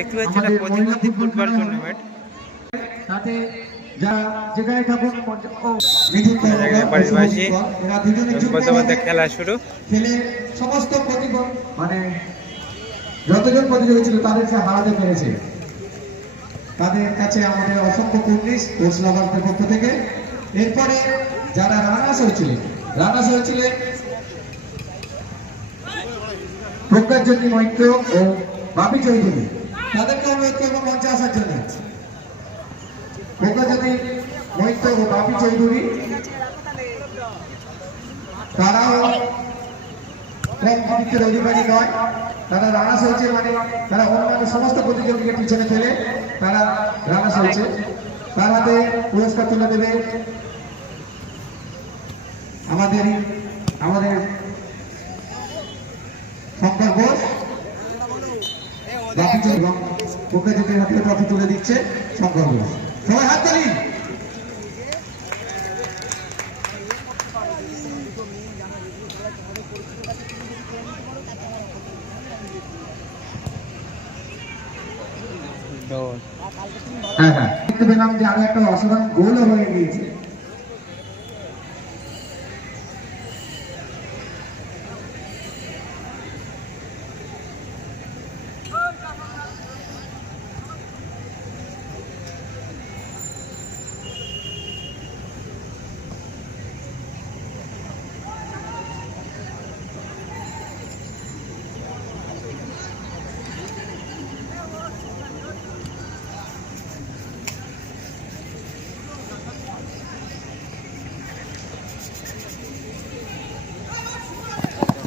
দেখতে পাচ্ছি এটা প্রতিবন্ধী ফুটবল টুর্নামেন্ট খেলা শুরু। সমস্ত মানে যতজন প্রতিযোগী ছিল তাদেরকে হারাতে পেরেছে। তাদের কাছে আমাদের অসংখ্য কুর্নিশ কোচ লাভারদের পক্ষ থেকে। এরপরে যারা রানার্স হয়েছিলেন রানার্স হয়েছিলেন প্রজ্ঞাজ্যোতি মৈত্র ও বাপি চৌধুরী। তাদেরকে অনুরোধ করব মঞ্চে আসার জন্য প্রজ্ঞাজ্যোতি মৈত্র ও বাপি চৌধুরী, তারাও কম কৃতিত্বের অধিকারী নয়। তারা রানার্স হয়েছে মানে তারা অন্যান্য সমস্ত প্রতিযোগীকে পিছনে ফেলে তারা রানার্স হয়েছে তার হাতে পুরস্কার তুলে দেবে। আমাদের আমাদের শঙ্কর ঘোষ চৌধুরী এবং হাতে ট্রফি তুলে দিচ্ছে শঙ্কর ঘোষ সবাই হাত তালি। হ্যাঁ হ্যাঁ। দেখতে পেলাম যে আরও একটা অসাধারণ গোলও হয়ে গিয়েছে।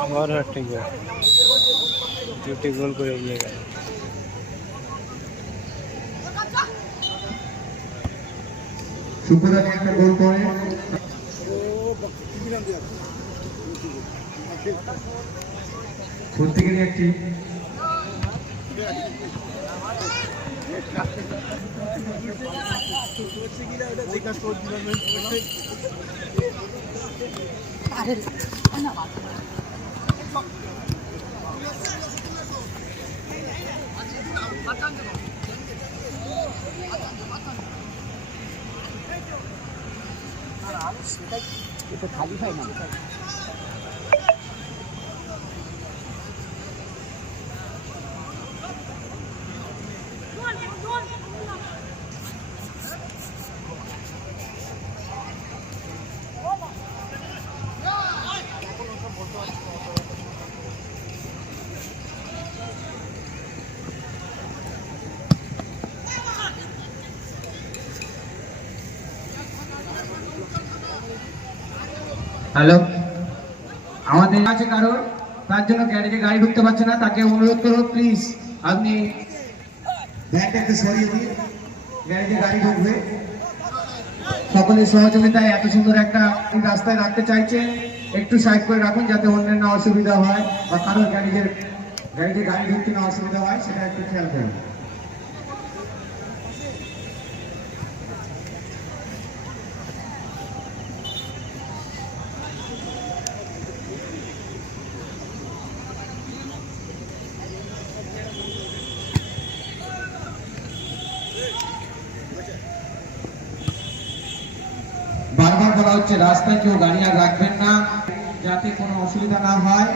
আবার একটি গোল দুটি গোল করে এগিয়ে গেল সুব্রদানি একটা গোল করে প্রত্যেকেরই একটি 이거다이사 야. হ্যালো? আমাদের কাছে কারোর তার জন্য গ্যারেজে গাড়ি ঢুকতে পারছে না, তাকে অনুরোধ করব প্লিজ আপনি ব্যাগটা সরিয়ে গ্যারেজে গাড়ি ঢুকবে। সকলের সহযোগিতায় এত সুন্দর একটা রাস্তায় রাখতে চাইছেন একটু সাইড করে রাখুন যাতে অন্যের না অসুবিধা হয় বা কারোর গ্যারেজের, গ্যারেজে গাড়ি ঢুকতে না অসুবিধা হয়, সেটা একটু খেয়াল করুন। বলা হচ্ছে, রাস্তায় কেউ গাড়ি আর রাখবেন না, যাতে কোনো অসুবিধা না হয়।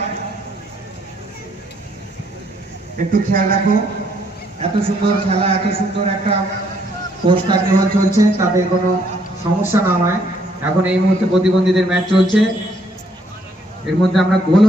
একটু খেয়াল রাখো, এত সুন্দর খেলা, এত সুন্দর একটা পোস্টার গ্রহণ চলছে, তাতে কোনো সমস্যা না হয়। এখন এই মুহূর্তে প্রতিবন্ধীদের ম্যাচ চলছে। এর মধ্যে আমরা গোল